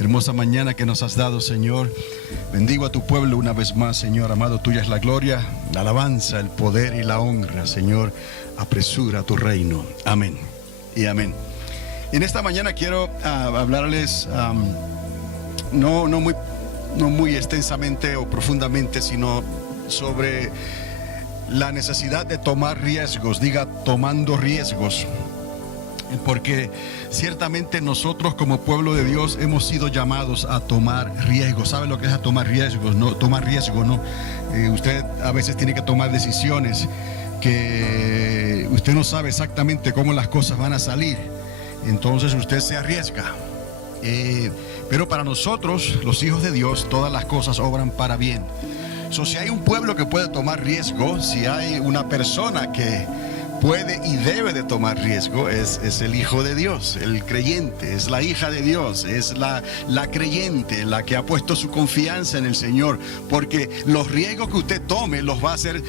hermosa mañana que nos has dado, Señor. Bendigo a tu pueblo una vez más, Señor amado. Tuya es la gloria, la alabanza, el poder y la honra, Señor. Apresura tu reino. Amén y amén. Y en esta mañana quiero hablarles no muy extensamente o profundamente, sino sobre la necesidad de tomar riesgos. Diga, tomando riesgos. Porque ciertamente nosotros como pueblo de Dios hemos sido llamados a tomar riesgos. ¿Sabe lo que es a tomar riesgos? No, tomar riesgo, ¿no? Usted a veces tiene que tomar decisiones que usted no sabe exactamente cómo las cosas van a salir. Entonces usted se arriesga. Pero para nosotros, los hijos de Dios, todas las cosas obran para bien. Si hay un pueblo que puede tomar riesgo, si hay una persona que puede y debe de tomar riesgo, es el hijo de Dios, el creyente, es la hija de Dios, es la creyente, la que ha puesto su confianza en el Señor, porque los riesgos que usted tome los va a hacer,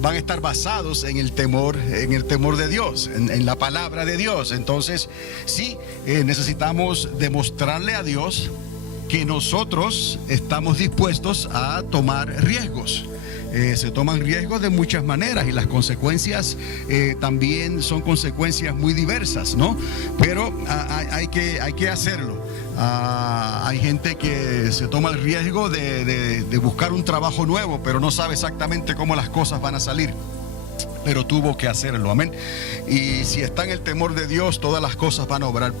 van a estar basados en el temor de Dios, en la palabra de Dios. Entonces, sí, necesitamos demostrarle a Dios que nosotros estamos dispuestos a tomar riesgos. Se toman riesgos de muchas maneras y las consecuencias también son consecuencias muy diversas, ¿no? Pero hay que hacerlo. Hay gente que se toma el riesgo de buscar un trabajo nuevo, pero no sabe exactamente cómo las cosas van a salir. Pero tuvo que hacerlo, amén. Y si está en el temor de Dios, todas las cosas van a obrar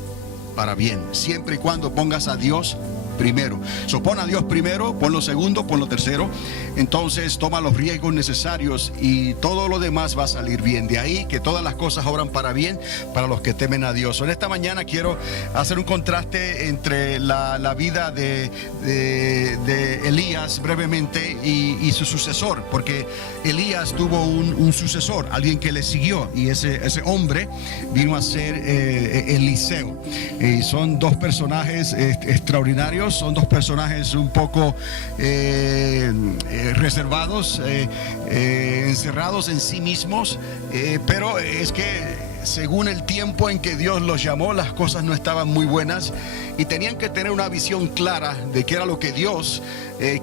para bien, siempre y cuando pongas a Dios primero. Pon a Dios primero, ponlo segundo, ponlo tercero. Entonces toma los riesgos necesarios y todo lo demás va a salir bien. De ahí que todas las cosas obran para bien para los que temen a Dios. En esta mañana quiero hacer un contraste entre la vida de Elías brevemente y su sucesor, porque Elías tuvo un sucesor, alguien que le siguió, y ese hombre vino a ser Eliseo. Son dos personajes extraordinarios. Son dos personajes un poco reservados, encerrados en sí mismos, pero es que según el tiempo en que Dios los llamó, las cosas no estaban muy buenas y tenían que tener una visión clara de qué era lo que Dios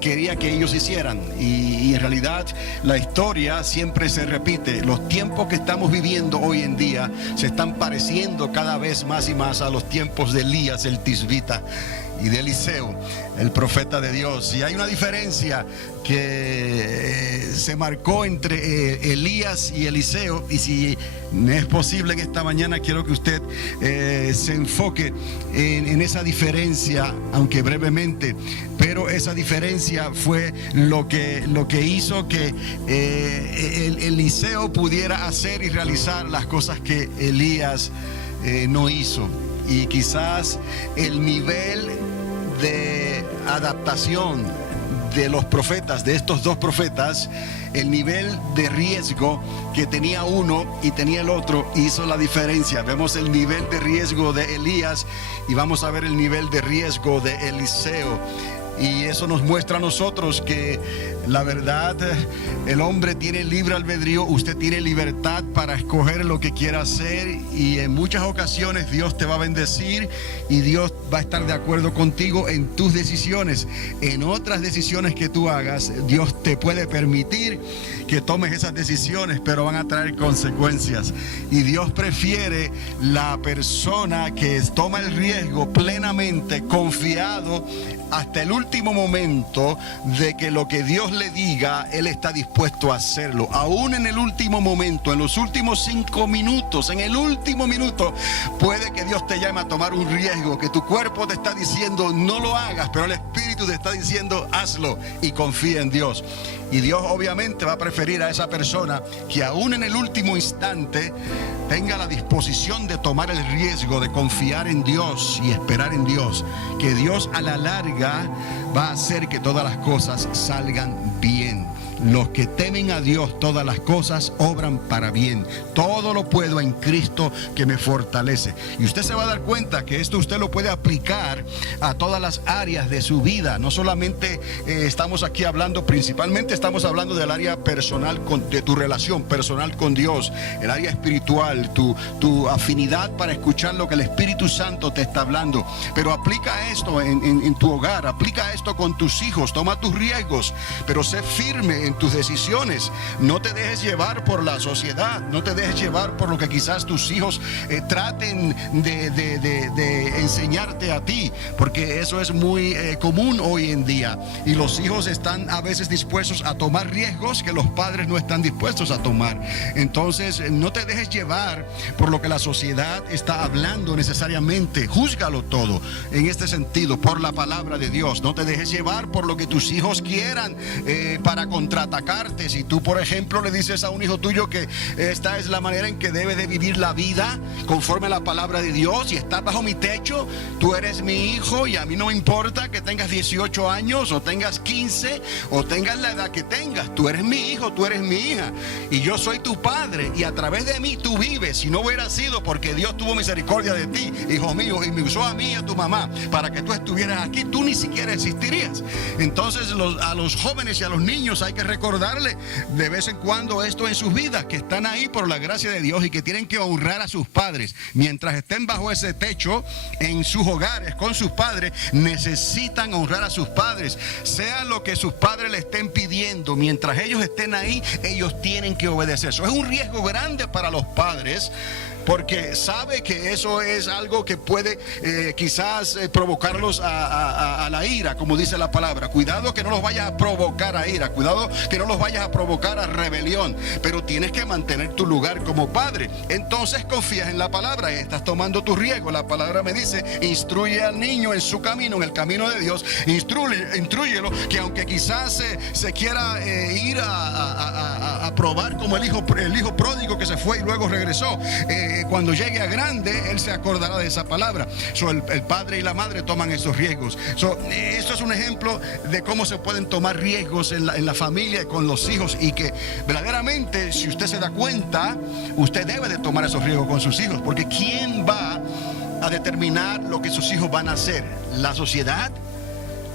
quería que ellos hicieran. Y en realidad la historia siempre se repite. Los tiempos que estamos viviendo hoy en día se están pareciendo cada vez más y más a los tiempos de Elías el tisbita y de Eliseo, el profeta de Dios. Y hay una diferencia que se marcó entre Elías y Eliseo, y si me es posible en esta mañana quiero que usted se enfoque en esa diferencia, aunque brevemente, pero esa diferencia fue lo que hizo que Eliseo pudiera hacer y realizar las cosas que Elías no hizo. Y quizás el nivel de adaptación de los profetas, de estos dos profetas, el nivel de riesgo que tenía uno y tenía el otro hizo la diferencia. Vemos el nivel de riesgo de Elías y vamos a ver el nivel de riesgo de Eliseo. Y eso nos muestra a nosotros que la verdad, el hombre tiene libre albedrío, usted tiene libertad para escoger lo que quiera hacer, y en muchas ocasiones Dios te va a bendecir y Dios va a estar de acuerdo contigo en tus decisiones. En otras decisiones que tú hagas, Dios te puede permitir que tomes esas decisiones, pero van a traer consecuencias. Y Dios prefiere la persona que toma el riesgo plenamente, confiado hasta el último momento de que lo que Dios le diga, Él está dispuesto a hacerlo. Aún en el último momento, en los últimos 5 minutos, en el último minuto, puede que Dios te llame a tomar un riesgo, que tu cuerpo te está diciendo no lo hagas, pero el Espíritu te está diciendo hazlo y confía en Dios. Y Dios obviamente va a preferir a esa persona que aún en el último instante tenga la disposición de tomar el riesgo de confiar en Dios y esperar en Dios, que Dios a la larga va a hacer que todas las cosas salgan bien. los que temen a Dios, todas las cosas obran para bien. Todo lo puedo en Cristo que me fortalece. Y usted se va a dar cuenta que esto usted lo puede aplicar a todas las áreas de su vida. No solamente estamos aquí hablando, principalmente estamos hablando del área personal, de tu relación personal con Dios, el área espiritual, tu afinidad para escuchar lo que el Espíritu Santo te está hablando. Pero aplica esto en tu hogar, aplica esto con tus hijos, toma tus riesgos, pero sé firme en tus decisiones. No te dejes llevar por la sociedad, no te dejes llevar por lo que quizás tus hijos traten de enseñarte a ti, porque eso es muy común hoy en día, y los hijos están a veces dispuestos a tomar riesgos que los padres no están dispuestos a tomar. Entonces no te dejes llevar por lo que la sociedad está hablando necesariamente. Júzgalo todo en este sentido por la palabra de Dios. No te dejes llevar por lo que tus hijos quieran para contraatacarte. Si tú, por ejemplo, le dices a un hijo tuyo que esta es la manera en que debe de vivir la vida conforme a la palabra de Dios, y estás bajo mi techo, tú eres mi hijo y a mí no me importa que tengas 18 años o tengas 15 o tengas la edad que tengas, tú eres mi hijo, tú eres mi hija y yo soy tu padre, y a través de mí tú vives. Si no hubiera sido porque Dios tuvo misericordia de ti, hijo mío, y me usó a mí y a tu mamá para que tú estuvieras aquí, tú ni siquiera existirías. Entonces a los jóvenes y a los niños hay que recordarle de vez en cuando esto en sus vidas, que están ahí por la gracia de Dios y que tienen que honrar a sus padres. Mientras estén bajo ese techo en sus hogares con sus padres, necesitan honrar a sus padres, sea lo que sus padres le estén pidiendo. Mientras ellos estén ahí, ellos tienen que obedecer. Eso es un riesgo grande para los padres, porque sabe que eso es algo que puede quizás provocarlos a la ira, como dice la palabra. Cuidado que no los vayas a provocar a ira, cuidado que no los vayas a provocar a rebelión, pero tienes que mantener tu lugar como padre. Entonces confías en la palabra y estás tomando tu riesgo. La palabra me dice: instruye al niño en su camino, en el camino de Dios, instrúyelo, que aunque quizás se quiera ir a probar, como el hijo pródigo que se fue y luego regresó, cuando llegue a grande, él se acordará de esa palabra. El padre y la madre toman esos riesgos. Esto es un ejemplo de cómo se pueden tomar riesgos en la familia y con los hijos, y que verdaderamente, si usted se da cuenta, usted debe de tomar esos riesgos con sus hijos, porque ¿quién va a determinar lo que sus hijos van a hacer? ¿La sociedad?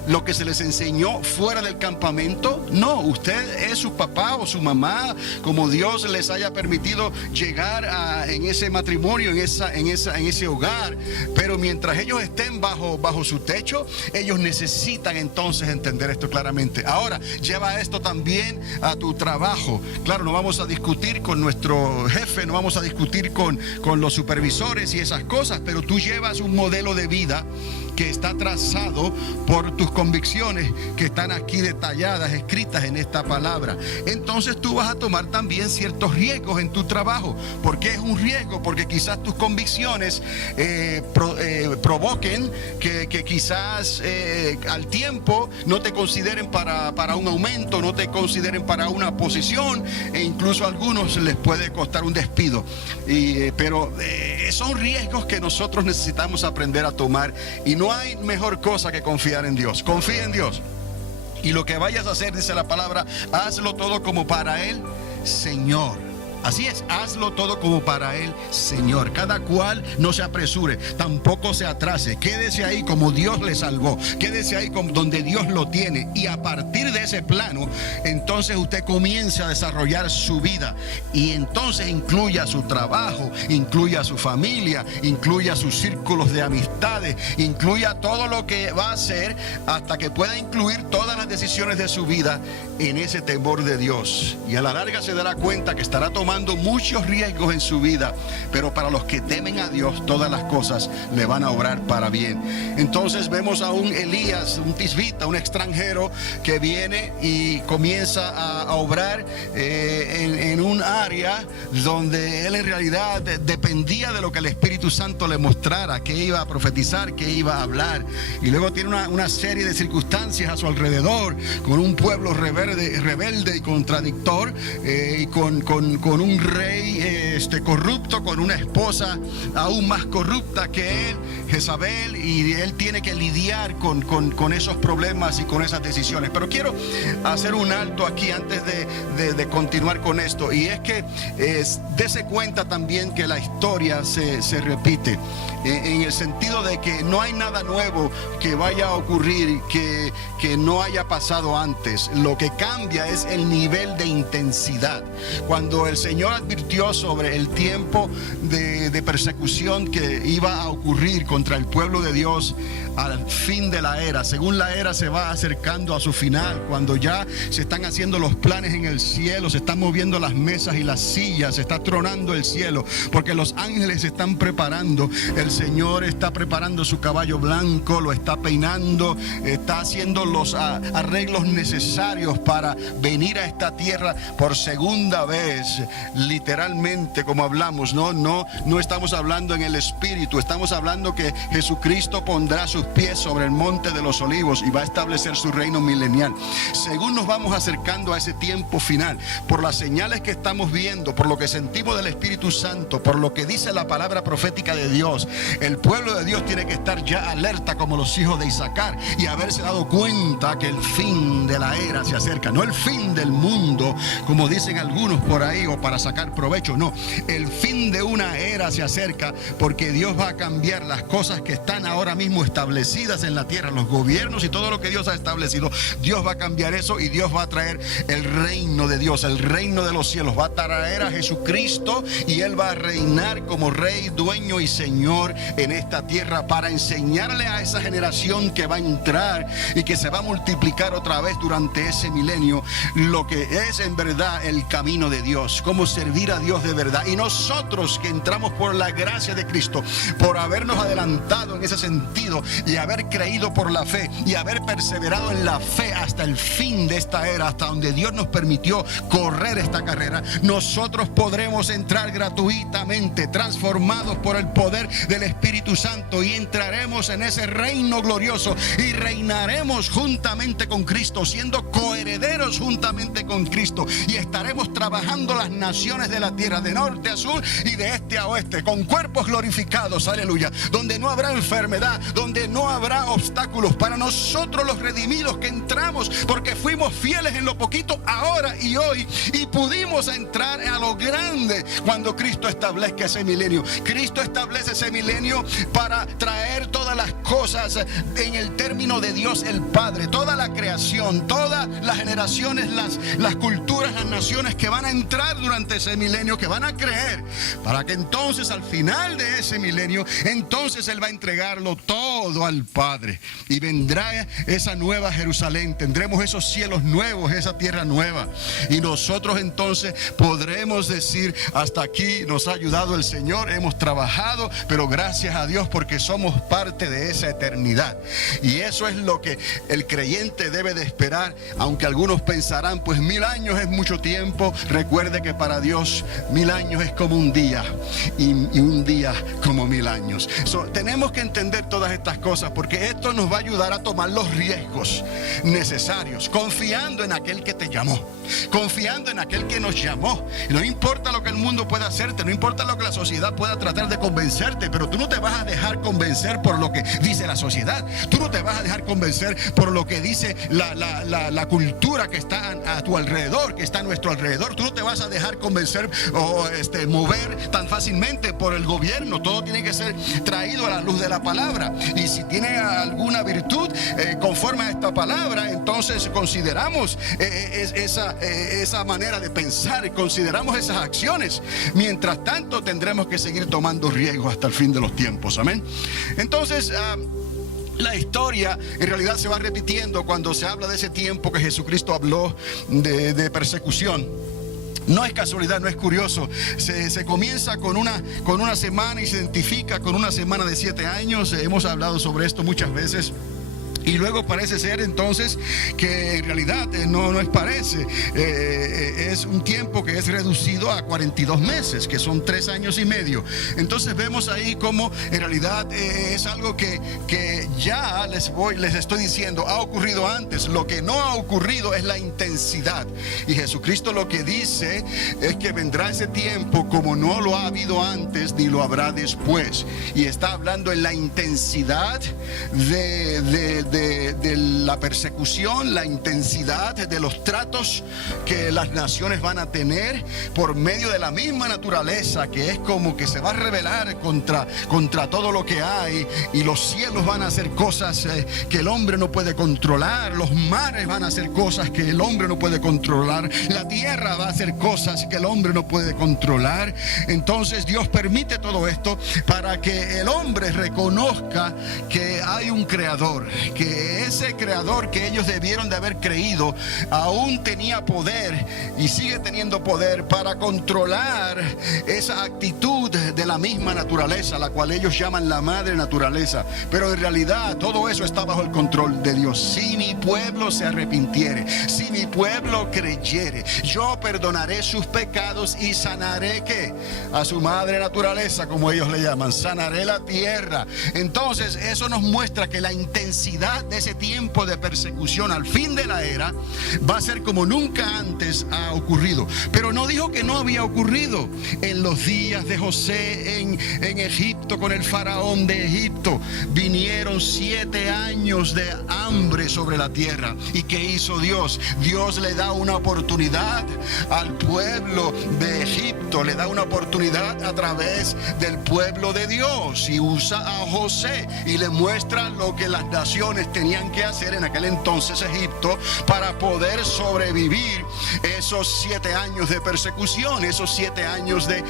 ¿Lo que se les enseñó fuera del campamento? No, usted es su papá o su mamá, como Dios les haya permitido llegar en ese matrimonio, en ese hogar. Pero mientras ellos estén bajo su techo, ellos necesitan entonces entender esto claramente. Ahora, lleva esto también a tu trabajo. Claro, no vamos a discutir con nuestro jefe, no vamos a discutir con los supervisores y esas cosas, pero tú llevas un modelo de vida que está trazado por tus convicciones, que están aquí detalladas, escritas en esta palabra. Entonces tú vas a tomar también ciertos riesgos en tu trabajo. ¿Por qué es un riesgo? Porque quizás tus convicciones provoquen que quizás al tiempo no te consideren para un aumento, no te consideren para una posición, e incluso a algunos les puede costar un despido. Pero son riesgos que nosotros necesitamos aprender a tomar, y no hay mejor cosa que confiar en Dios. Confía en Dios, y lo que vayas a hacer, dice la palabra, hazlo todo como para el Señor. Así es, hazlo todo como para el Señor. Cada cual no se apresure, tampoco se atrase. Quédese ahí como Dios le salvó. Quédese ahí como donde Dios lo tiene. Y a partir de ese plano, entonces usted comienza a desarrollar su vida. Y entonces incluya su trabajo, incluya su familia, incluya sus círculos de amistades, incluya todo lo que va a hacer, hasta que pueda incluir todas las decisiones de su vida en ese temor de Dios. Y a la larga se dará cuenta que estará tomando muchos riesgos en su vida, pero para los que temen a Dios, todas las cosas le van a obrar para bien. Entonces vemos a un Elías, un tisbita, un extranjero, que viene y comienza a obrar en un área área donde él en realidad dependía de lo que el Espíritu Santo le mostrara, que iba a profetizar, que iba a hablar. Y luego tiene una serie de circunstancias a su alrededor, con un pueblo rebelde y contradictor, y con un rey corrupto, con una esposa aún más corrupta que él, Jezabel, y él tiene que lidiar con esos problemas y con esas decisiones. Pero quiero hacer un alto aquí antes de continuar con esto, y es que dése cuenta también que la historia se repite, en el sentido de que no hay nada nuevo que vaya a ocurrir que no haya pasado antes. Lo que cambia es el nivel de intensidad. Cuando el Señor advirtió sobre el tiempo de persecución que iba a ocurrir contra el pueblo de Dios al fin de la era, según la era se va acercando a su final, cuando ya se están haciendo los planes en el cielo, se están moviendo las mesas y las sillas, se está tronando el cielo, porque los ángeles se están preparando. El Señor está preparando su caballo blanco, lo está peinando, está haciendo los arreglos necesarios para venir a esta tierra por segunda vez, literalmente, como hablamos. No estamos hablando en el espíritu, estamos hablando que Jesucristo pondrá sus pies sobre el monte de los olivos y va a establecer su reino milenial. Según nos vamos acercando a ese tiempo final, por las señales que estamos viendo, por lo que sentimos del Espíritu Santo, por lo que dice la palabra profética de Dios, el pueblo de Dios tiene que estar ya alerta como los hijos de Isaacar y haberse dado cuenta que el fin de la era se acerca. No el fin del mundo, como dicen algunos por ahí, o para sacar provecho. No, el fin de una era se acerca, porque Dios va a cambiar las cosas que están ahora mismo establecidas en la tierra, los gobiernos y todo lo que Dios ha establecido. Dios va a cambiar eso y Dios va a traer el reino de Dios, el reino de los cielos. Va a traer a Jesucristo y Él va a reinar como Rey, dueño y Señor en esta tierra, para enseñarle a esa generación que va a entrar y que se va a multiplicar otra vez durante ese milenio, lo que es en verdad el camino de Dios, cómo servir a Dios de verdad. Y nosotros que entramos por la gracia de Cristo, por habernos adelantado en ese sentido y haber creído por la fe y haber perseverado en la fe hasta el fin de esta era, hasta donde Dios nos permitió correr esta carrera, nosotros podremos entrar gratuitamente, transformados por el poder del Espíritu Santo, y entraremos en ese reino glorioso y reinaremos juntamente con Cristo, siendo coherederos juntamente con Cristo, y estaremos trabajando las naciones de la tierra, de norte a sur y de este a oeste, con cuerpos glorificados, aleluya, donde no habrá enfermedad, donde no habrá obstáculos. Para nosotros los redimidos que entramos porque fuimos fieles en lo poquito, ahora y hoy, y pudimos entrar a lo grande cuando Cristo establezca ese milenio. Cristo establece ese milenio para traer todas las cosas en el término de Dios el Padre, toda la creación, todas las generaciones, las culturas, las naciones que van a entrar durante ese milenio, que van a creer, para que entonces al final de ese milenio, entonces Él va a entregarlo todo al Padre, y vendrá esa nueva Jerusalén, tendremos esos cielos nuevos, esa tierra nueva, y nosotros entonces podremos decir: hasta aquí nos ha ayudado el Señor, hemos trabajado, pero gracias a Dios, porque somos parte de esa eternidad. Y eso es lo que el creyente debe de esperar. Aunque algunos pensarán, pues 1000 años es mucho tiempo, recuerde que para Dios 1000 años es como un día, y un día como 1000 años. Tenemos que entender todas estas cosas, porque esto nos va a ayudar a tomar los riesgos necesarios, confiando en aquel que te llamó, confiando en aquel que nos llamó. No importa lo que el mundo pueda hacerte, no importa lo que la sociedad pueda tratar de convencerte, pero tú no te vas a dejar convencer por lo que dice la sociedad. Tú no te vas a dejar convencer por lo que dice la cultura que está a tu alrededor, que está a nuestro alrededor. Tú no te vas a dejar convencer o mover tan fácilmente por el gobierno. Todo tiene que ser traído a la luz de la palabra, y si tiene alguna virtud conforme a esta palabra, entonces consideramos esa manera de pensar y consideramos esas acciones. Mientras tanto, tendremos que seguir tomando riesgos hasta el fin de los tiempos. Amén. Entonces, la historia en realidad se va repitiendo cuando se habla de ese tiempo que Jesucristo habló de persecución. No es casualidad, no es curioso. Se comienza con una semana y se identifica con una semana de 7 años. Hemos hablado sobre esto muchas veces. Y luego parece ser entonces que en realidad no es parece, es un tiempo que es reducido a 42 meses, que son 3 años y medio. Entonces vemos ahí como en realidad es algo que ya les estoy diciendo, ha ocurrido antes. Lo que no ha ocurrido es la intensidad. Y Jesucristo lo que dice es que vendrá ese tiempo como no lo ha habido antes ni lo habrá después. Y está hablando en la intensidad de la persecución, la intensidad de los tratos que las naciones van a tener por medio de la misma naturaleza, que es como que se va a rebelar contra todo lo que hay, y los cielos van a hacer cosas que el hombre no puede controlar, los mares van a hacer cosas que el hombre no puede controlar, la tierra va a hacer cosas que el hombre no puede controlar. Entonces Dios permite todo esto para que el hombre reconozca que hay un creador, que ese creador que ellos debieron de haber creído aún tenía poder y sigue teniendo poder para controlar esa actitud de la misma naturaleza, la cual ellos llaman la madre naturaleza. Pero en realidad todo eso está bajo el control de Dios. Si mi pueblo se arrepintiere, si mi pueblo creyere, yo perdonaré sus pecados y sanaré ¿qué? A su madre naturaleza, como ellos le llaman, sanaré la tierra. Entonces eso nos muestra que la intensidad de ese tiempo de persecución al fin de la era va a ser como nunca antes ha ocurrido. Pero no dijo que no había ocurrido. En los días de José en Egipto, con el faraón de Egipto, vinieron 7 años de hambre sobre la tierra. ¿Y qué hizo Dios? Dios le da una oportunidad al pueblo de Egipto, le da una oportunidad a través del pueblo de Dios, y usa a José y le muestra lo que las naciones tenían que hacer en aquel entonces Egipto para poder sobrevivir esos 7 años de persecución, esos 7 años de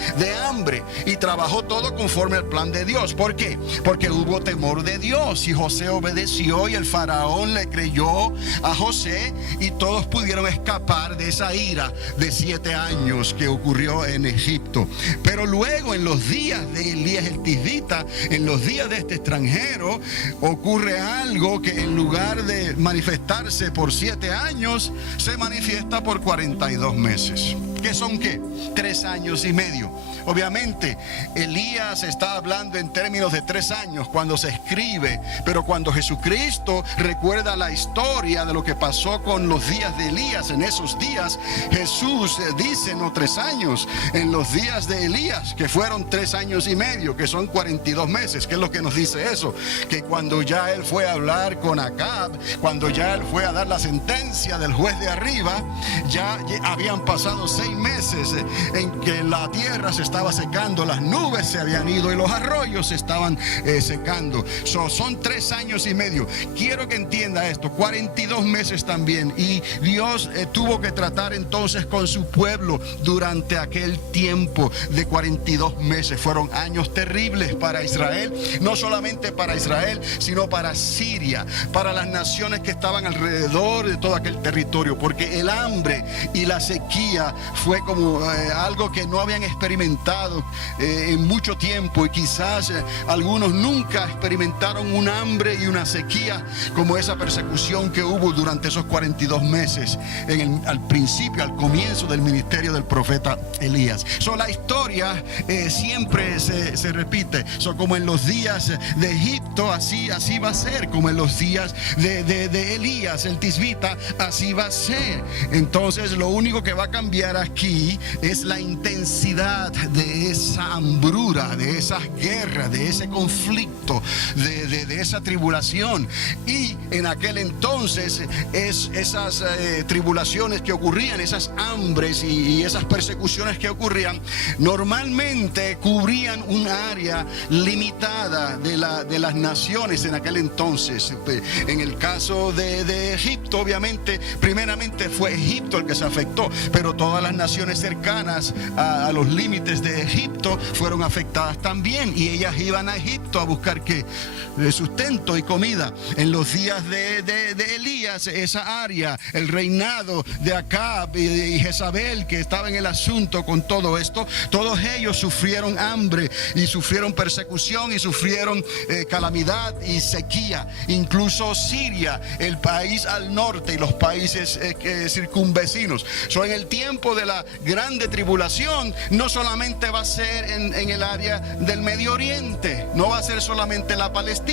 hambre. Y trabajó todo conforme al plan de Dios. ¿Por qué? Porque hubo temor de Dios y José obedeció, y el faraón le creyó a José, y todos pudieron escapar de esa ira de 7 años que ocurrió en Egipto. Pero luego, en los días de Elías el Tisbita, en los días de este extranjero, ocurre algo que en lugar de manifestarse por 7 años, se manifiesta por 42 meses. ¿Qué son qué? 3 años y medio. Obviamente, Elías está hablando en términos de 3 años cuando se escribe, pero cuando Jesucristo recuerda la historia de lo que pasó con los días de Elías, en esos días Jesús dice no 3 años, en los días de Elías, que fueron 3 años y medio, que son 42 meses. ¿Qué es lo que nos dice eso? Que cuando ya él fue a hablar con Acab, cuando ya él fue a dar la sentencia del juez de arriba, ya habían pasado 6 meses en que la tierra se estaba secando, las nubes se habían ido y los arroyos se estaban secando. Son 3 años y medio. Quiero que entienda esto, 42 meses también. Y Dios tuvo que tratar entonces con su pueblo durante aquel tiempo de 42 meses. Fueron años terribles para Israel, no solamente para Israel, sino para Siria, para las naciones que estaban alrededor de todo aquel territorio, porque el hambre y la sequía fue como algo que no habían experimentado en mucho tiempo, y quizás algunos nunca experimentaron un hambre y una sequía como esa persecución que hubo durante esos 42 meses al principio, al comienzo del ministerio del profeta Elías. La historia siempre se repite. Como en los días de Egipto, así va a ser. Como en los días de Elías el Tisbita, así va a ser. Entonces lo único que va a cambiar aquí es la intensidad de esa hambrura, de esas guerras, de ese conflicto, de esa tribulación. Y en aquel entonces esas tribulaciones que ocurrían, esas hambres y esas persecuciones que ocurrían, normalmente cubrían un área limitada de las naciones en aquel entonces. En el caso de Egipto, obviamente, primeramente fue Egipto el que se afectó, pero todas las naciones cercanas a los límites mujeres de Egipto fueron afectadas también, y ellas iban a Egipto a buscar ¿qué? Sustento y comida. En los días de Elías, esa área, el reinado de Acab y Jezabel, que estaba en el asunto con todo esto, todos ellos sufrieron hambre y sufrieron persecución y sufrieron calamidad y sequía. Incluso Siria, el país al norte, y los países circunvecinos. En el tiempo de la grande tribulación, no solamente va a ser en el área del Medio Oriente, no va a ser solamente la Palestina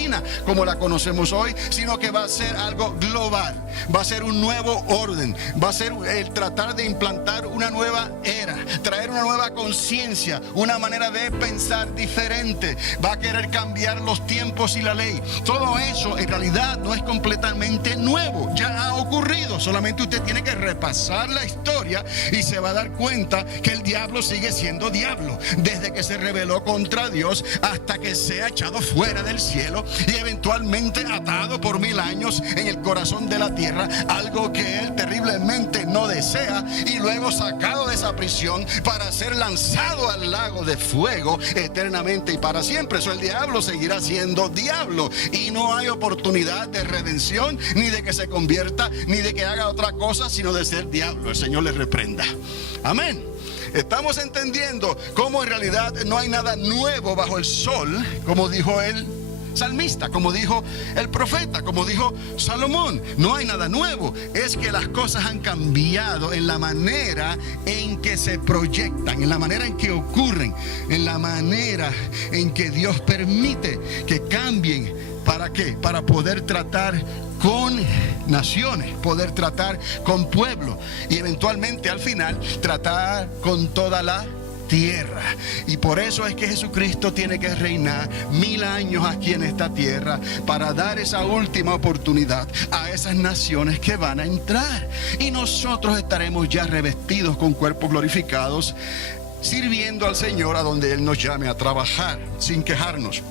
como la conocemos hoy, sino que va a ser algo global, va a ser un nuevo orden, va a ser el tratar de implantar una nueva era, traer una nueva conciencia, una manera de pensar diferente, va a querer cambiar los tiempos y la ley. Todo eso en realidad no es completamente nuevo, ya ha ocurrido, solamente usted tiene que repasar la historia y se va a dar cuenta que el diablo sigue siendo diablo, desde que se rebeló contra Dios hasta que sea echado fuera del cielo y eventualmente atado por 1000 años en el corazón de la tierra, algo que él terriblemente no desea, y luego sacado de esa prisión para ser lanzado al lago de fuego eternamente y para siempre. El diablo seguirá siendo diablo y no hay oportunidad de redención, ni de que se convierta, ni de que haga otra cosa, sino de ser diablo. El Señor le reprenda. Amén. Estamos entendiendo cómo en realidad no hay nada nuevo bajo el sol, como dijo el salmista, como dijo el profeta, como dijo Salomón. No hay nada nuevo, es que las cosas han cambiado en la manera en que se proyectan, en la manera en que ocurren, en la manera en que Dios permite que cambien. ¿Para qué? Para poder tratar con naciones, poder tratar con pueblos y eventualmente al final tratar con toda la tierra. Y por eso es que Jesucristo tiene que reinar 1000 años aquí en esta tierra, para dar esa última oportunidad a esas naciones que van a entrar, y nosotros estaremos ya revestidos con cuerpos glorificados, sirviendo al Señor a donde Él nos llame a trabajar sin quejarnos.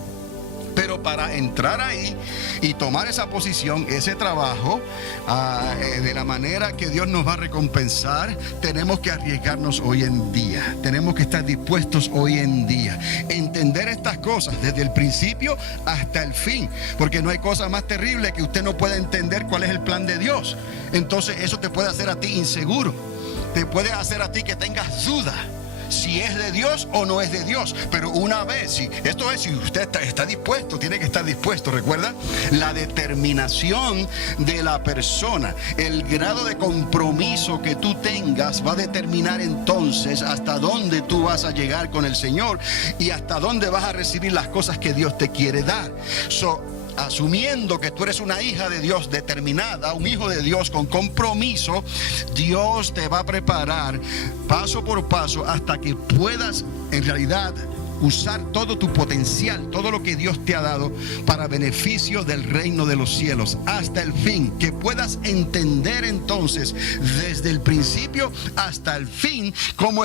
Pero para entrar ahí y tomar esa posición, ese trabajo, de la manera que Dios nos va a recompensar, tenemos que arriesgarnos hoy en día. Tenemos que estar dispuestos hoy en día. Entender estas cosas desde el principio hasta el fin. Porque no hay cosa más terrible que usted no pueda entender cuál es el plan de Dios. Entonces eso te puede hacer a ti inseguro. Te puede hacer a ti que tengas duda si es de Dios o no es de Dios. Pero una vez, si usted está dispuesto, tiene que estar dispuesto. Recuerda, la determinación de la persona, el grado de compromiso que tú tengas va a determinar entonces hasta dónde tú vas a llegar con el Señor y hasta dónde vas a recibir las cosas que Dios te quiere dar. Asumiendo que tú eres una hija de Dios determinada, un hijo de Dios con compromiso, Dios te va a preparar paso por paso hasta que puedas en realidad usar todo tu potencial, todo lo que Dios te ha dado para beneficio del reino de los cielos hasta el fin, que puedas entender entonces desde el principio hasta el fin cómo